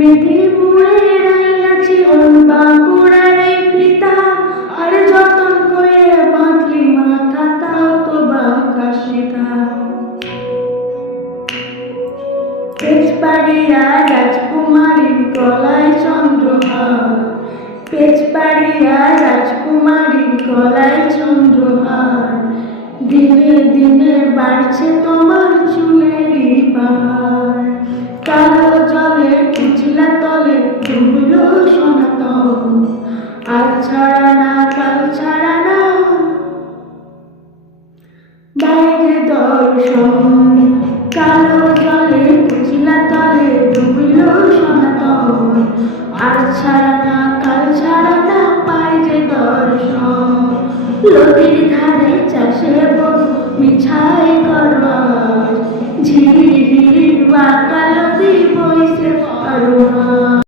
মেদিনীপুরের আইলাচি ওর বাঁকুড়ার এই পিতা, আর যতন করে বাঁধলি মাথা তাও তো বাঁকা শেখা। পেচপাড়িয়া রাজকুমারীর গলায় চন্দ্রহার, পেচপাড়িয়া রাজকুমারীর গলায় চন্দ্রহার, দিনে দিনে বাড়ছে তোমার চুলেরই পাহাড়। কালো জলে কুচিলা তলে ডুবলো সনাতন, আজ ছাড়া না কাল ছাড়া না বাইরে দর্শন। কালো জলে কুচিলা তলে ডুবলো সনাতন, আজ ছাড়া না কাল ছাড়া না বাইরে দর্শন। নদীর